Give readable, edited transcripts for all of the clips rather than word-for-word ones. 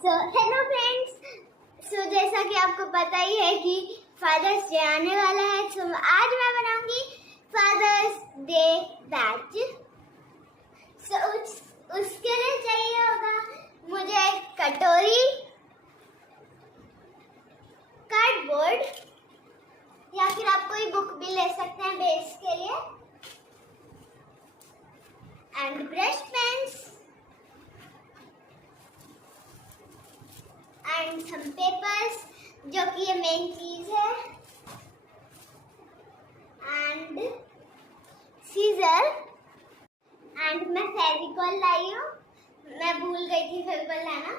Hello friends, जैसा कि आपको पता ही है कि फादर्स डे आने वाला है, आज मैं बनाऊंगी फादर्स डे बैच। उसके लिए चाहिए होगा मुझे एक कटोरी, कार्डबोर्ड या फिर आप कोई बुक भी ले सकते हैं बेस के लिए, and brush pens and some papers, जो कि ये मेन चीज है, एंड सीजर, एंड मैं फेविकॉल लाई हूँ, मैं भूल गई थी फेविकॉल लाना।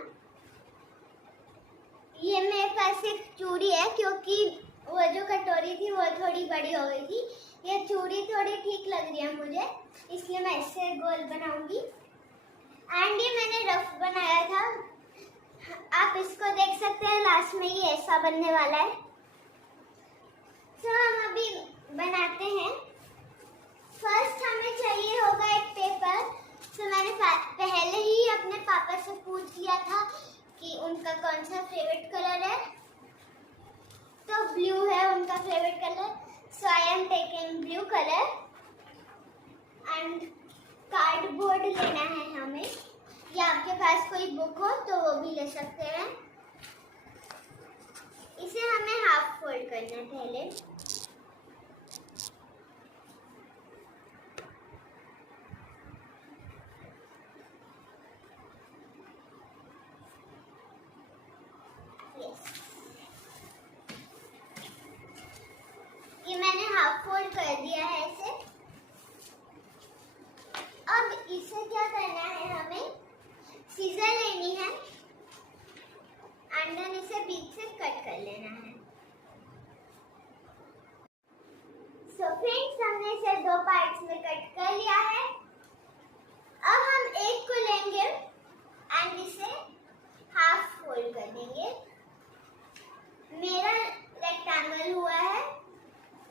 ये मेरे पास एक चूड़ी है क्योंकि वो जो कटोरी थी वो थोड़ी बड़ी हो गई थी। ये चूड़ी थोड़ी ठीक लग रही है मुझे, इसलिए मैं इससे गोल बनाऊंगी। एंड ये मैंने रफ बनाया था, आप इसको देख सकते हैं, लास्ट में ये ऐसा बनने वाला है। हम अभी बनाते हैं। फर्स्ट हमें चाहिए होगा एक पेपर। मैंने पहले ही अपने पापा से पूछ लिया था कि उनका कौन सा फेवरेट कलर है, तो ब्लू है उनका favourite colour, so I am taking blue colour. And cardboard लेना है हमें, या आपके पास कोई बुक हो तो वो भी ले सकते हैं। इसे हमें हाफ फोल्ड करना है पहले। ये मैंने हाफ फोल्ड कर दिया है इसे। अब इसे क्या करना है, हमें सीजर लेनी है एंड देन इसे बीच से कट कर लेना है। फ्रेंड्स, हमने इसे दो पार्ट्स में कट कर लिया है। अब हम एक को लेंगे एंड इसे हाफ फोल्ड कर देंगे। मेरा रेक्टेंगल हुआ है,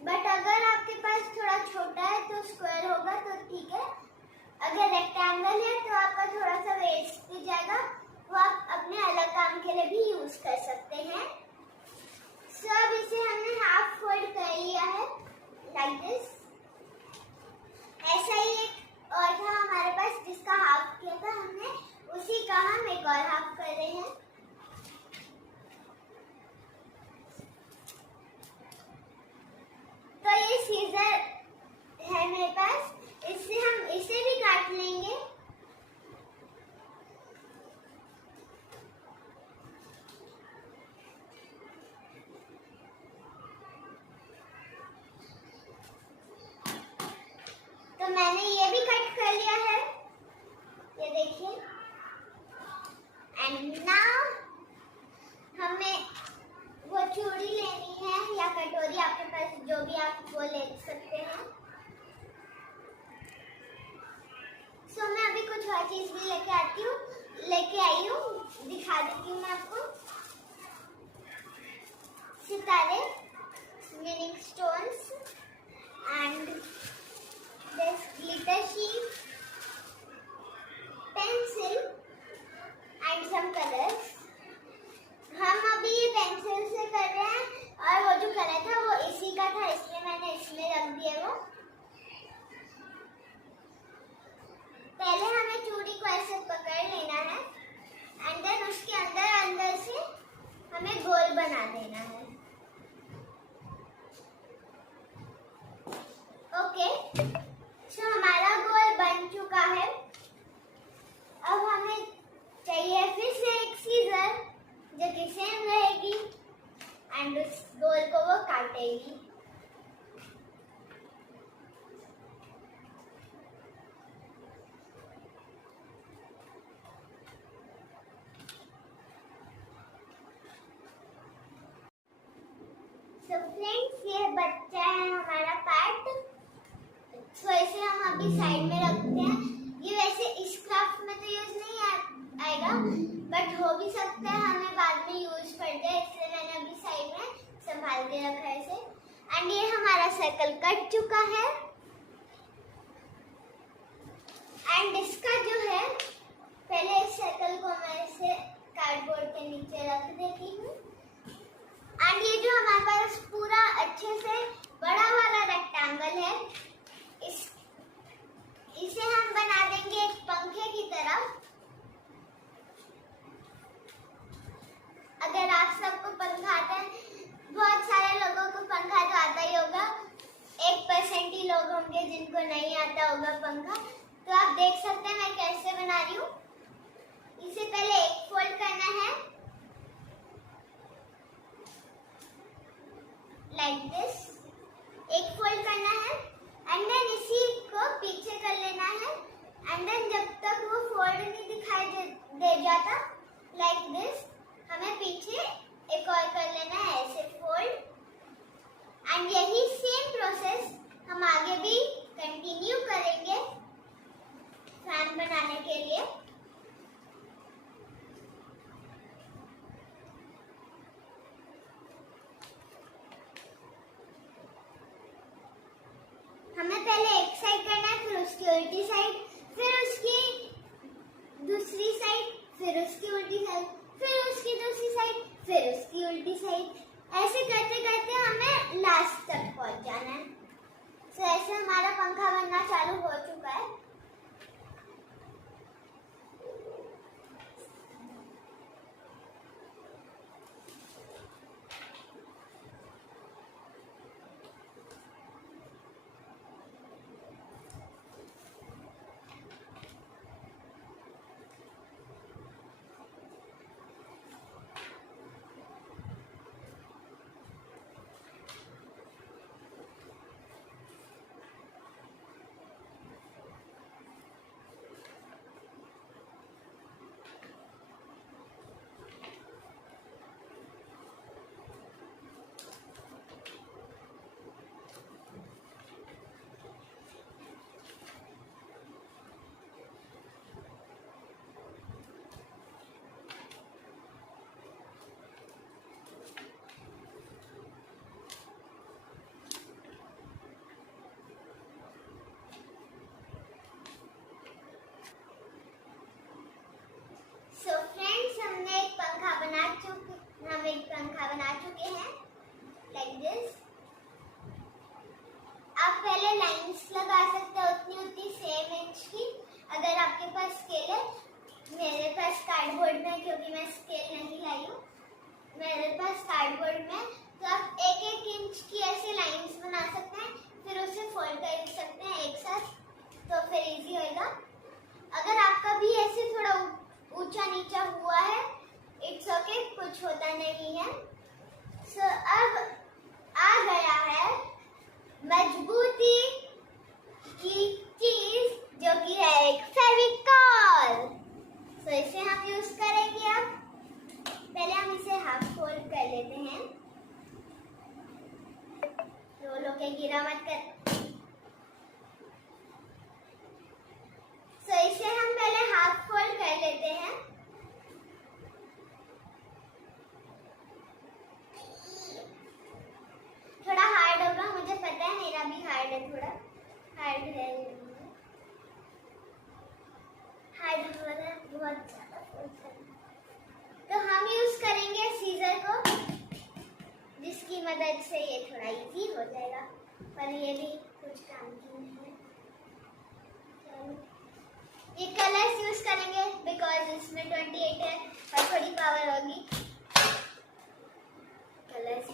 बट अगर आपके पास थोड़ा छोटा है तो स्क्वायर होगा तो ठीक है। अगर रेक्टेंगल है तो आपका थोड़ा सा वेस्ट भी जाएगा, वो आप अपने अलग काम के लिए भी यूज कर सकते हैं। अब इसे हमने हाफ फोल्ड कर लिया है, लाइक दिस। ऐसा ही एक और था हमारे पास जिसका हाफ किया था हमने, उसी का हम एक और हाफ कर रहे हैं। तो ये सीजर है मेरे पास, इससे हम इसे भी काट लेंगे। तो मैंने ये भी कट कर लिया है, ये देखिए। एंड नाउ हमें वो चूड़ी लेनी है या कटोरी, आपके पास जो भी आप वो ले सकते हैं। मैं अभी कुछ और चीज भी लेके आई हूँ, दिखा देती हूँ मैं आपको। सितारे, meaning stones, and this glitter sheet, pencil and some colours. हम अभी ये पेंसिल से कर रहे हैं, और वो जो कलर था वो इसी का था, इसलिए मैंने इसमें रख दिया वो। पहले हमें चूड़ी को ऐसे पकड़ लेना है एंड देन उसके अंदर से हमें गोल बना देना है। ओके, हमारा गोल बन चुका है। अब हमें चाहिए फिर से एक सीजर जो कि सेम रहेगी एंड उस गोल को वो काटेगी। फ्रेंड्स, ये बच्चा है हमारा पार्ट, इसे हम अभी साइड में रखते हैं। ये वैसे इस क्राफ्ट में तो यूज नहीं आएगा, बट हो भी सकता है हमें बाद में यूज पड़ जाए, इसलिए मैंने अभी साइड में संभाल के रखा है इसे। एंड ये हमारा सर्कल कट चुका है। एंड इसका जो है, पहले इस सर्कल को मैं इसे कार्डबोर्ड लाइक दिस। हमें पीछे एक और कर लेना है ऐसे फोल्ड, एंड यही सेम प्रोसेस हम आगे भी कंटिन्यू करेंगे फैन बनाने के लिए। हमें पहले एक साइड करना है, फिर उसकी उल्टी साइड, फिर उसकी दूसरी साइड, फिर उसकी उल्टी साइड, फिर उसकी दूसरी साइड, फिर उसकी उल्टी साइड। ऐसे करते करते हमें लास्ट तक पहुंच जाना है। तो ऐसे हमारा पंखा बनना चालू हो चुका है। हम एक पंखा बना चुके हैं लाइक दिस। आप पहले लाइंस लगा सकते हो उतनी सेम इंच की, अगर आपके पास स्केल है। मेरे पास कार्डबोर्ड में, क्योंकि मैं स्केल नहीं लाई हूँ, मेरे पास कार्डबोर्ड में, तो आप एक एक इंच की ऐसे लाइंस बना सकते हैं, फिर उसे फोल्ड कर सकते हैं एक साथ, तो फिर इजी होएगा। अगर आपका भी ऐसे थोड़ा ऊंचा नीचा हुआ है, इट्स ओके, कुछ होता नहीं है। सो अब आ गया है मजबूती की चीज, जो कि है एक फेविकॉल। सो इसे हम यूज करेंगे। अब पहले हम इसे हाफ फोल्ड कर लेते हैं। रोल होके गिरा मत कर। सो इसे हम पहले हाफ फोल्ड कर लेते हैं। थोड़ा हार्ड होगा, मुझे पता है, मेरा भी हार्ड है, थोड़ा हार्ड है, हार्ड बहुत ज्यादा। तो हम यूज करेंगे सीजर को, जिसकी मदद से ये थोड़ा इजी हो जाएगा, पर ये भी कुछ काम की नहीं है। ये कलर्स यूज करेंगे बिकॉज इसमें 28 है और थोड़ी पावर होगी। कलर्स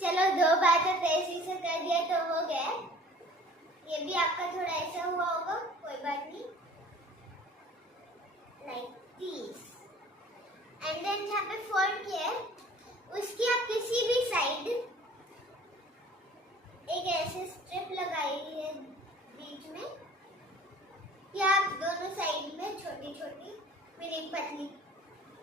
चलो, दो बातें तेजी से कर दिया तो हो गया। ये भी आपका थोड़ा ऐसा हुआ होगा, कोई बात नहीं। लाइक दिस, एंड देन यहाँ पे फोल्ड किया है, उसकी आप किसी भी साइड एक ऐसे स्ट्रिप लगाई है बीच में, या आप दोनों साइड में छोटी छोटी, फिर एक पतली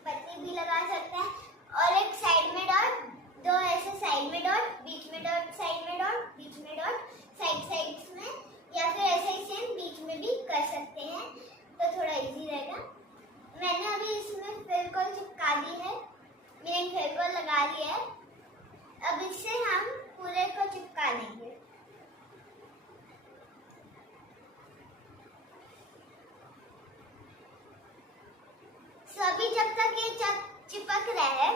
पतली भी लगा सकते हैं, और एक साइड में डॉट, दो ऐसे साइड में डॉट, बीच में डॉट, साइड में डॉट, बीच में डॉट, साइड्स में, या फिर ऐसे ही सेम बीच में भी कर सकते हैं, तो थोड़ा इजी रहेगा। मैंने अभी इसमें फेविकॉल चिपका दी है, मैंने फेविकॉल लगा लिया है। अब इससे हम पूरे को चिपका देंगे। अभी जब तक ये चिपक रहा है,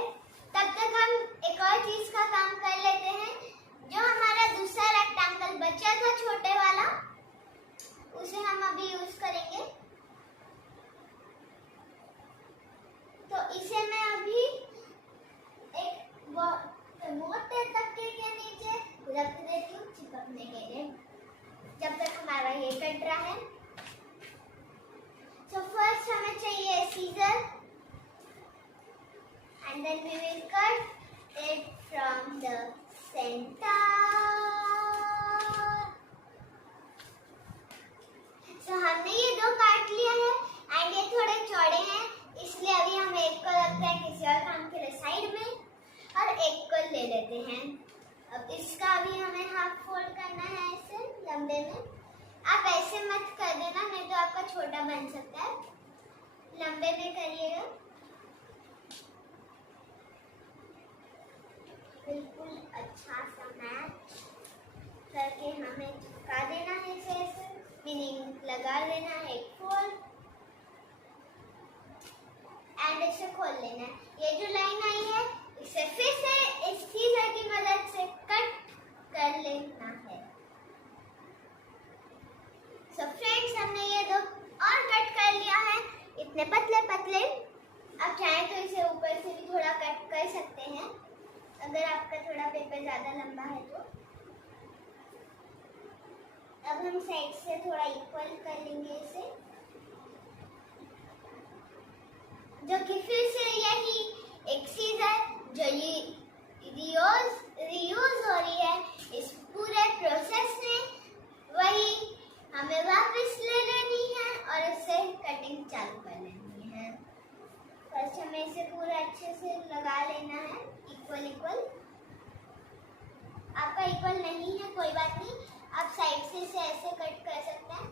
तब तक हम एक और चीज का काम कर लेते हैं। जो हमारा दूसरा रेक्टेंगल बचा था छोटे वाला, उसे हम अभी यूज करेंगे। तो इसे मैं अभी एक मोटे तक्के के नीचे रख देती हूँ चिपकने के लिए, जब तक हमारा ये कट रहा है। So first हमें चाहिए scissor, and then we will cut it from the center. So हमने ये दो काट लिया है, एंड ये थोड़े चौड़े हैं, इसलिए अभी हम लेते हैं। अब इसका भी हमें हाफ फोल्ड करना है ऐसे लंबे में। आप ऐसे मत कर देना, नहीं तो आपका छोटा बन सकता है। लंबे में करिएगा, बिल्कुल अच्छा सा मैच करके हमें चिपका देना है इसे ऐसे, मीनिंग लगा लेना है एक फोल्ड एंड इसे खोल लेना है। ये जो लाइन आई है इसे फिर से इस सीजर की मदद से कट कर लेना है। सो फ्रेंड्स, हमने ये दो और कट कर लिया है, इतने पतले पतले। आप चाहें तो इसे ऊपर से भी थोड़ा कट कर सकते हैं अगर आपका थोड़ा पेपर ज्यादा लंबा है तो। अब हम साइड से थोड़ा इक्वल कर लेंगे इसे, जो कि फिर से यही एक सीजर जो ये रीयूज हो रही है इस पूरे प्रोसेस में, वही हमें वापस ले लेनी है और इससे कटिंग चालू कर लेनी है। फर्स्ट हमें इसे पूरा अच्छे से लगा लेना है इक्वल इक्वल। आपका इक्वल नहीं है कोई बात नहीं, आप साइड से इसे ऐसे कट कर सकते हैं।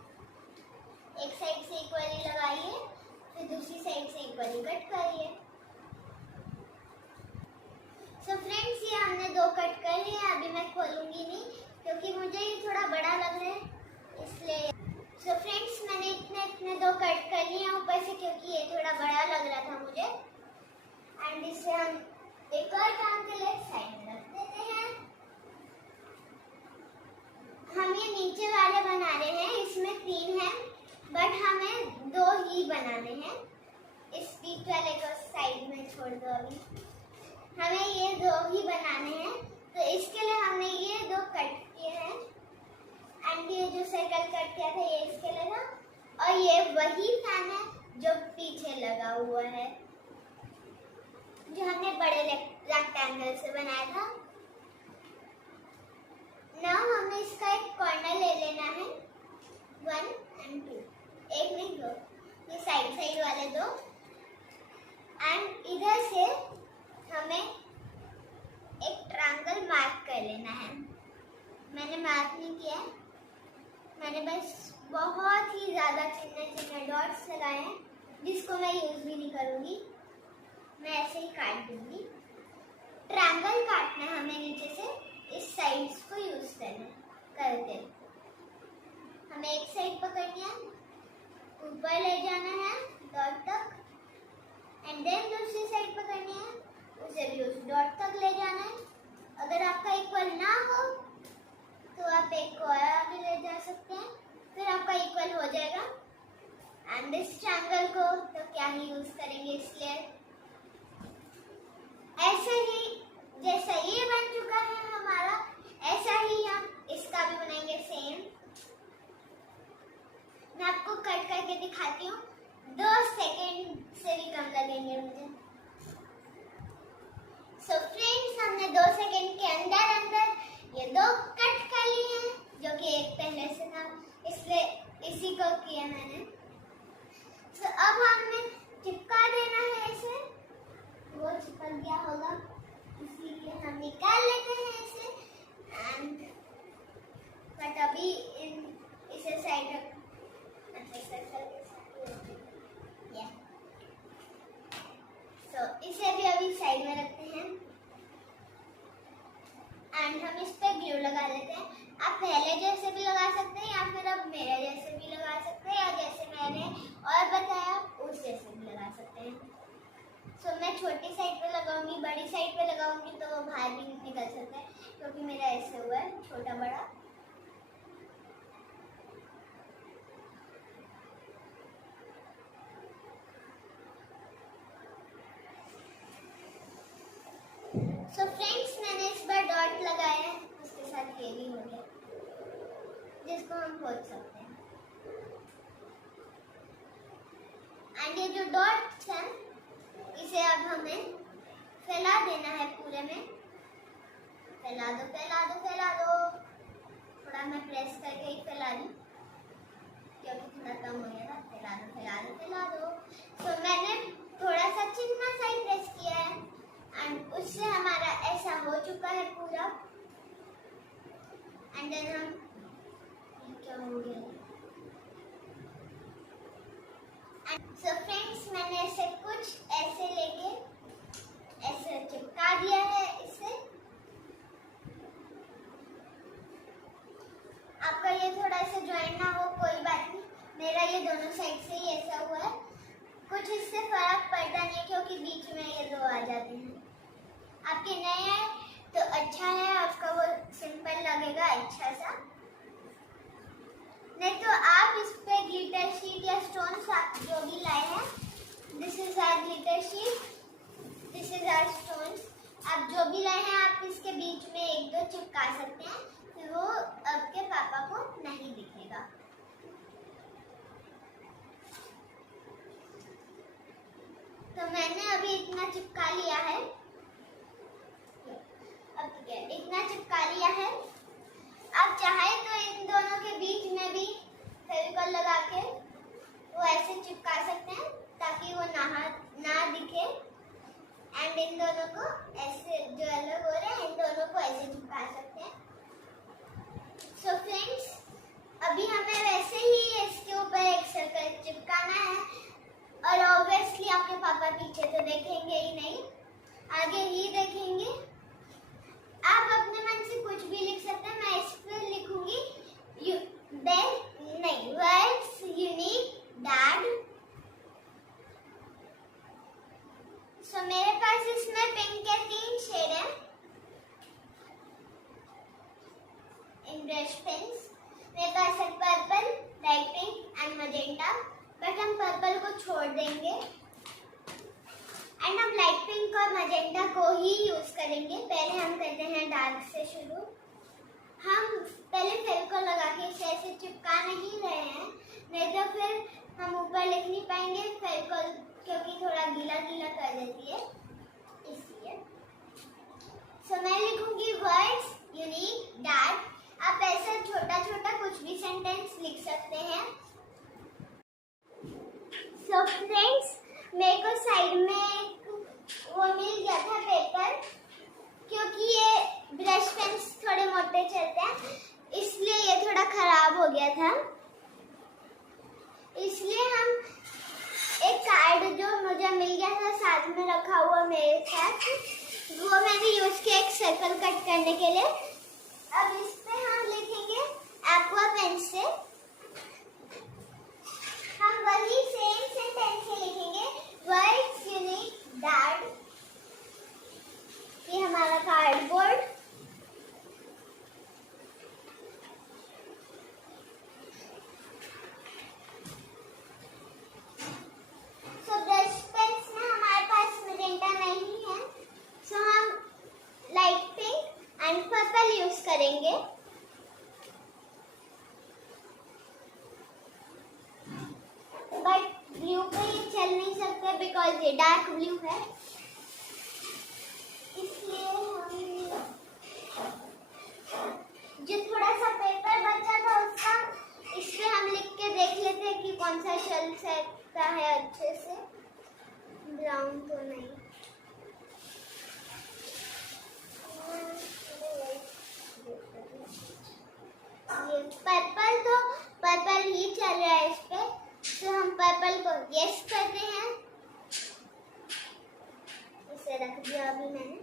एक साइड से इक्वली लगाइए, फिर दूसरी साइड से इक्वली कट करिए। सो फ्रेंड्स, ये हमने दो कट कर लिए। अभी मैं खोलूंगी नहीं क्योंकि मुझे ये थोड़ा बड़ा लग रहा है इसलिए। सो फ्रेंड्स, मैंने इतने दो कट कर लिए ऊपर से क्योंकि ये थोड़ा बड़ा लग रहा था मुझे। एंड इसे हम एक और काम के लिए साइड में रख देते हैं। हम ये नीचे वाले बना रहे हैं, इसमें 3 है बट हमें 2 ही बनाने हैं। इस बीच वाले को साइड में छोड़ दो। अभी हमें ये 2 ही बनाने हैं, तो इसके लिए हमने ये 2 कट किए हैं। एंड ये जो सर्कल कट किया था ये इसके लिए था, और ये वही फैन है जो पीछे लगा हुआ है, जो हमने बड़े रेक्टेंगल से बनाया था। नाउ हमें इसका एक कॉर्नर ले लेना है, 1 और 2, एक नहीं 2, ये साइड वाले 2। एंड इधर से हमें एक ट्रायंगल मार्क कर लेना है। मैंने मार्क नहीं किया है, मैंने बस बहुत ही ज़्यादा चिन्ह डॉट्स लगाए हैं जिसको मैं यूज़ भी नहीं करूँगी, मैं ऐसे ही काट दूँगी। ट्रायंगल काटना है हमें नीचे से, इस साइड्स को यूज़ करते हमें एक साइड पकड़नी है, ऊपर ले जाना है डॉट तक, एंड देन दूसरी साइड पकड़नी है, उसे भी उस डॉट तक ले जाना है। अगर आपका इक्वल ना हो तो आप एक को और आगे ले जा सकते हैं, फिर आपका इक्वल हो जाएगा। एंड इस ट्रायंगल को तो क्या ही यूज करेंगे, इसलिए ऐसे ही जैसा ये बन चुका है हमारा, ऐसा ही हम इसका भी बनाएंगे सेम। मैं आपको कट करके दिखाती हूँ, 2 सेकेंड से भी कम लगेंगे मुझे। सो फ्रेंड्स, हमने 2 सेकेंड के अंदर ये 2 कट कर लिए हैं, जो कि एक पहले से था इसलिए इसी को किया मैंने। सो अब हमें चिपका देना है इसे, वो चिपक गया होगा इसीलिए हम निकाल लेते हैं इसे। एंड बट अभी इसे साइड रख, सो इसे भी अभी साइड में रखते हैं। एंड हम इस पे ग्लू लगा लेते हैं। आप पहले जैसे भी लगा सकते हैं या फिर अब मेरे जैसे भी लगा सकते हैं, या जैसे मैंने और बताया उस जैसे भी लगा सकते हैं। सो मैं छोटी साइड पे लगाऊंगी, बड़ी साइड पे लगाऊंगी तो वो बाहर भी निकल सकता है क्योंकि मेरा ऐसे हुआ है छोटा बड़ा। सो फ्रेंड्स, मैंने इस बार डॉट लगाया है, उसके साथ ये भी हो गया जिसको हम खोल सकते हैं। एंड ये जो डॉट्स हैं इसे अब हमें फैला देना है पूरे में। फैला दो फैला दो फैला दो, थोड़ा मैं प्रेस करके ही फैला दूँ क्योंकि थोड़ा कम हो गया था। फैला दो फैला दो फैला दो। तो मैंने थोड़ा सा चिकना सा ही प्रेस किया है एंड उससे हमारा ऐसा हो चुका है। एंड देन हम क्या हो गया। सो फ्रेंड्स, मैंने ऐसे कुछ ऐसे लेके ऐसे चिपका दिया है इसे। आपका ये थोड़ा सा ज्वाइन ना हो कोई बात नहीं, मेरा ये दोनों साइड से ही ऐसा हुआ है। कुछ इससे फर्क पड़ता नहीं क्योंकि बीच में ये दो आ जाते हैं। आपके नए हैं तो अच्छा है, आपका वो सिंपल लगेगा अच्छा सा। नहीं तो आप इस पे ग्लिटर शीट या स्टोन्स आप जो भी लाए हैं, this is our glitter sheet, this is our stones, आप जो भी लाए हैं आप इसके बीच में एक दो चिपका सकते हैं, फिर वो आपके पापा को नहीं दिखेगा। तो मैंने अभी इतना चिपका लिया है, अब इतना चिपका लिया है। आप चाहे तो इन दोनों के बीच में भी फेविकॉल लगा के वो ऐसे चिपका सकते हैं ताकि वो ना दिखे। एंड इन दोनों को ऐसे जो अलग हो रहे हैं इन दोनों को ऐसे चिपका सकते हैं। सो फ्रेंड्स, अभी हमें वैसे ही इसके ऊपर एक सर्कल चिपकाना है और ऑब्वियसली आपके पापा पीछे तो देखेंगे ही नहीं, आगे ही देखेंगे। आप अपने मन से कुछ भी लिख सकते हैं। मैं इस पर लिखूंगी वर्ड्स यूनिक डैड। सो मेरे पास इसमें पिंक के 3 शेड हैं इन ब्रश पेन्स। मेरे पास है purple, light pink and magenta, but हम पर्पल को छोड़ देंगे एंड हम लाइट पिंक और मजेंटा को ही यूज करेंगे। पहले हम करते हैं डार्क से शुरू। हम पहले फेविकॉल लगा के इसे ऐसे चिपका नहीं रहे हैं, नहीं तो फिर हम ऊपर लिख नहीं पाएंगे फेविकॉल, क्योंकि थोड़ा गीला गीला कर देती है इसलिए। सो मैं लिखूंगी वर्ड्स यूनिक डैड। आप ऐसा छोटा छोटा कुछ भी सेंटेंस लिख सकते हैं। सो फ्रेंड्स, मेरे को साइड में वो मिल गया था पेपर, क्योंकि ये ब्रश पेन्स थोड़े मोटे चलते हैं इसलिए ये थोड़ा खराब हो गया था। इसलिए हम एक कार्ड जो मुझे मिल गया था साथ में रखा हुआ मेरे साथ, वो मैंने यूज किया एक सर्कल कट करने के लिए। अब इस पे हम लिखेंगे एक्वा पेन से, हम वही सेम सेंटेंस से लिखेंगे वर्ड्स यूनिक डैड। ये हमारा कार्डबोर्ड। सो ब्रश पेन्स में हमारे पास मजेंटा नहीं है, सो हम light pink and purple use करेंगे। बट ब्लू पे ये चल नहीं सकते बिकॉज ये डार्क ब्लू है, इसलिए हम जो थोड़ा सा पेपर बचा था उसका इस पे हम लिख के देख लेते हैं कि कौन सा चल सकता है अच्छे से। ब्राउन तो नहीं, ये पर्पल ही चल रहा है इस पे, तो हम पर्पल को यस करते हैं। इसे रख दिया अभी मैंने।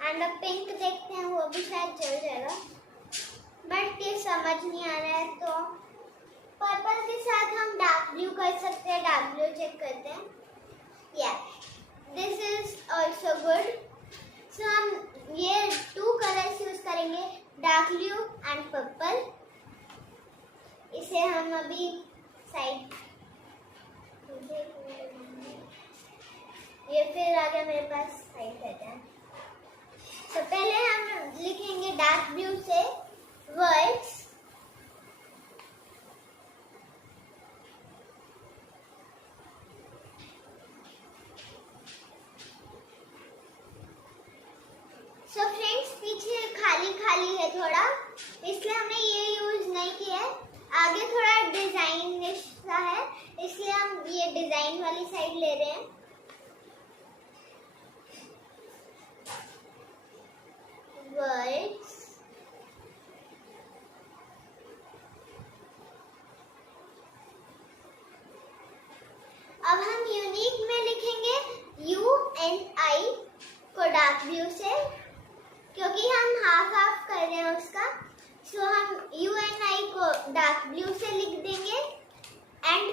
एंड अब पिंक देखते हैं, वो भी शायद चल जाएगा, बट ये समझ नहीं आ रहा है। तो पर्पल के साथ हम डार्क ब्लू कर सकते हैं। डार्क ब्लू चेक करते हैं। या दिस इज ऑल्सो गुड। सो हम ये 2 कलर्स यूज करेंगे, डार्क ब्लू एंड पर्पल। इसे हम अभी साइड, ये फिर आ गया मेरे पास, साइड करते हैं। तो पहले हम लिखेंगे डार्क ब्लू से वर्ड्स सो फ्रेंड्स, पीछे खाली खाली है थोड़ा, इसलिए हमने ये यूज नहीं किया है। आगे थोड़ा डिजाइन सा है, इसलिए हम ये डिजाइन वाली साइड ले रहे हैं। वर्ड्स डार्क ब्लू से, क्योंकि हम हाफ हाफ कर रहे हैं उसका, सो हम यू एन आई को डार्क ब्लू से लिख देंगे एंड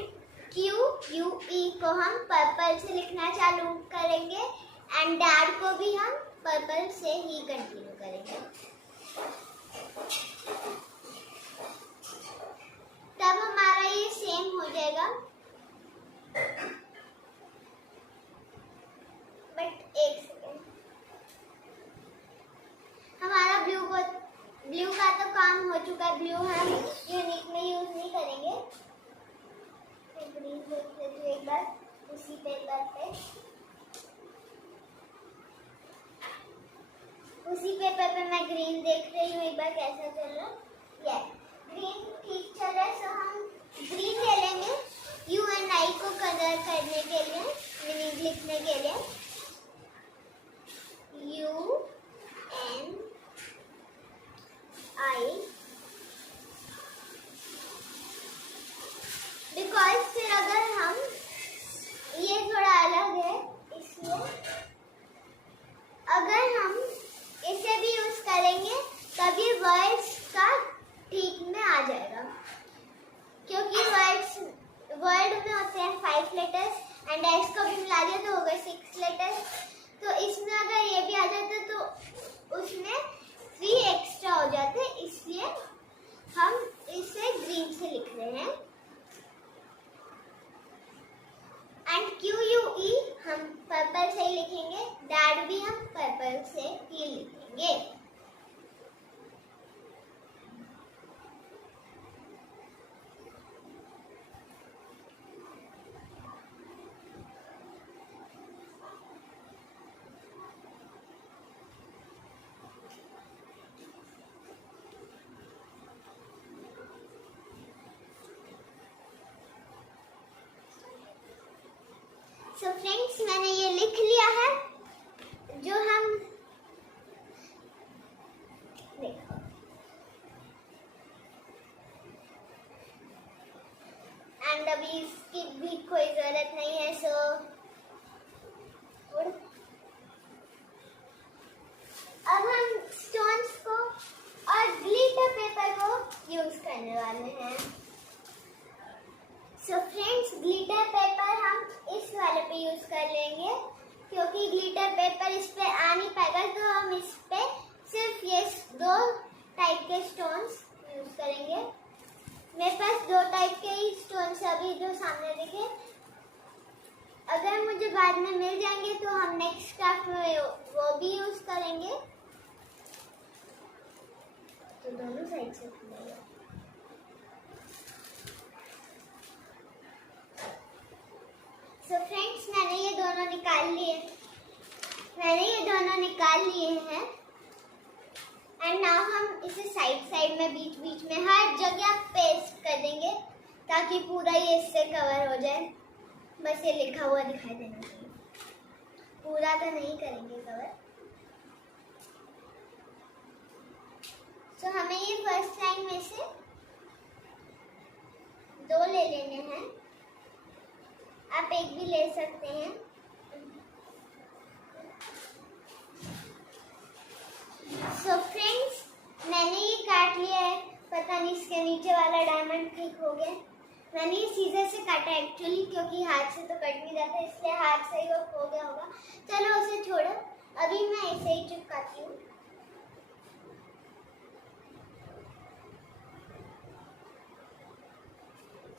क्यू यू ई को हम पर्पल से लिखना चालू करेंगे एंड डैड को भी हम पर्पल से ही कंटिन्यू करेंगे। तब हमारा ये सेम हो जाएगा। बट एक सेकेंड, हमारा ब्लू का तो काम हो चुका है। ब्लू हम यूनिक में यूज नहीं करेंगे। ग्रीन देख लेते हैं एक बार उसी पेपर पे। उसी पेपर पे मैं ग्रीन देख रही हूँ एक बार कैसा चल रहा है। ग्रीन ठीक चल रहा है, सो हम ग्रीन ले लेंगे यू एंड आई को कलर करने के लिए, मीनिंग लिखने के लिए। यू एन आई, बिकॉज फिर अगर हम ये थोड़ा अलग है इसलिए अगर हम इसे भी यूज करेंगे तभी वर्ड्स का ठीक में आ जाएगा, क्योंकि वर्ड में होते हैं 5 लेटर्स एंड एस को भी मिला दिया तो हो गए 6 लेटर्स। तो इसमें अगर ये भी आ जाते तो उसमें 3 एक्स्ट्रा हो जाते, इसलिए हम इसे ग्रीन से लिख रहे हैं। एंड क्यू यू ई हम पर्पल से ही लिखेंगे, डैड भी हम पर्पल से ही लिखेंगे। सो फ्रेंड्स, मैंने ये लिख लिया है जो हम देखो। एंड अभी इसकी भी कोई जरूरत नहीं है, सो अब हम स्टोन्स को और ग्लिटर पेपर को यूज करने वाले हैं। सो फ्रेंड्स, ग्लिटर पेपर हम इस वाले पे यूज कर लेंगे, क्योंकि ग्लिटर पेपर इस पे आ नहीं पाएगा, तो हम इस पे सिर्फ ये 2 टाइप के स्टोन्स यूज करेंगे। मेरे पास 2 टाइप के ही स्टोन्स अभी जो सामने दिखे, अगर मुझे बाद में मिल जाएंगे तो हम नेक्स्ट क्राफ्ट में वो भी यूज करेंगे। तो दोनों साइड से खुलेगा। सो फ्रेंड्स, मैंने ये दोनों निकाल लिए हैं एंड नाउ हम इसे साइड में बीच में हर जगह पेस्ट कर देंगे ताकि पूरा ये इससे कवर हो जाए। बस ये लिखा हुआ दिखाई देना चाहिए, पूरा तो नहीं करेंगे कवर। सो हमें ये फर्स्ट लाइन में से 2 ले लेने हैं, आप एक भी ले सकते हैं। सो फ्रेंड्स, मैंने ये काट लिया है, पता नहीं इसके नीचे वाला डायमंड ठीक हो गया। मैंने ये सीजर से काटा एक्चुअली, क्योंकि हाथ से तो कट नहीं जाता, इसलिए हाथ से ही वो हो गया होगा। चलो उसे छोड़ो, अभी मैं इसे ही चिपकाती हूँ।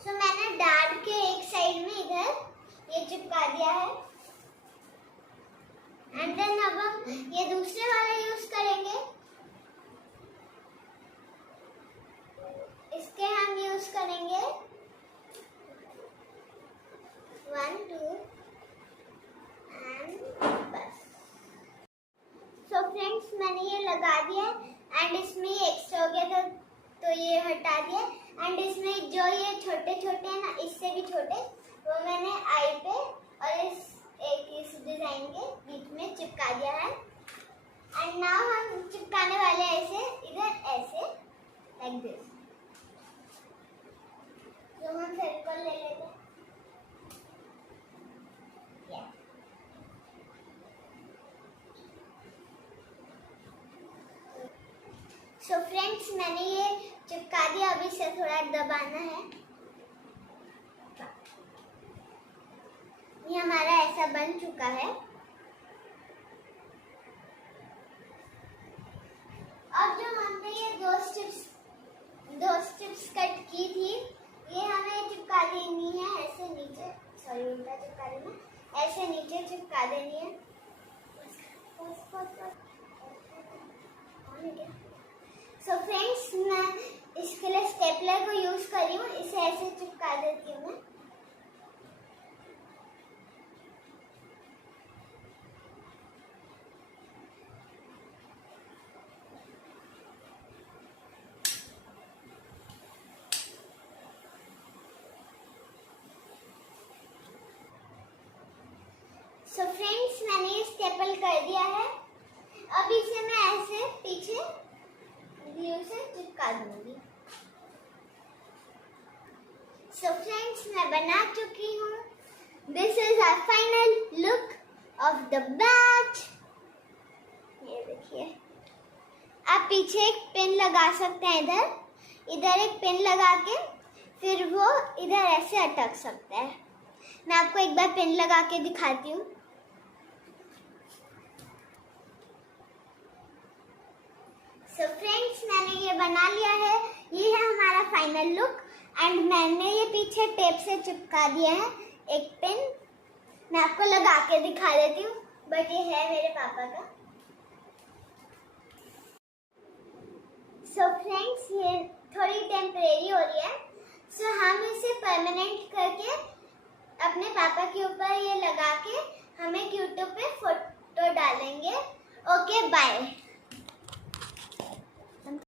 सो मैंने डैड के एक साइड में इधर ये चिपका दिया है एंड देन अब हम ये दूसरे वाला यूज करेंगे। इसके हम यूज करेंगे 1 2 एंड बस। सो फ्रेंड्स, मैंने ये लगा दिया एंड इसमें ये एक्स्ट्रा हो गया था तो ये हटा दिया एंड इसमें जो ये छोटे छोटे हैं ना, इससे भी छोटे, वो मैंने आई पे और इस डिजाइन के बीच में चिपका दिया है। एंड नाउ हम चिपकाने वाले हैं इसे इधर ऐसे लाइक दिस। तो हम फेविकॉल ले लेते हैं। सो फ्रेंड्स, मैंने ये चिपका दिया, अभी इसे थोड़ा दबाना है। ये हमारा ऐसा बन चुका है। अब जो हमने ये दो स्ट्रिप्स कट की थी, ये हमें चिपका देनी है ऐसे नीचे, सॉरी उल्टा चिपका देना, ऐसे नीचे चिपका देनी है। सो फ्रेंड्स, मैं इसके लिए स्टेपलर को यूज कर रही हूँ, इसे ऐसे चिपका देती हूँ मैं। सो फ्रेंड्स, मैंने ये स्टेपल कर दिया है। अब इसे मैं ऐसे पीछे ग्लू से चिपका दूंगी। सो फ्रेंड्स, मैं बना चुकी हूँ। This is our final look of the batch. ये देखिए, आप पीछे एक पिन लगा सकते हैं, इधर एक पिन लगा के फिर वो इधर ऐसे अटक सकता है। मैं आपको एक बार पिन लगा के दिखाती हूँ। सो फ्रेंड्स, मैंने ये बना लिया है। ये है हमारा फाइनल लुक एंड मैंने ये पीछे टेप से चिपका दिया है एक पिन। मैं आपको लगा के दिखा देती हूँ, बट ये है मेरे पापा का। सो फ्रेंड्स, ये थोड़ी टेम्परेरी हो रही है, सो हम इसे परमानेंट करके अपने पापा के ऊपर ये लगा के हमें यूट्यूब पे फोटो डालेंगे। Okay, bye.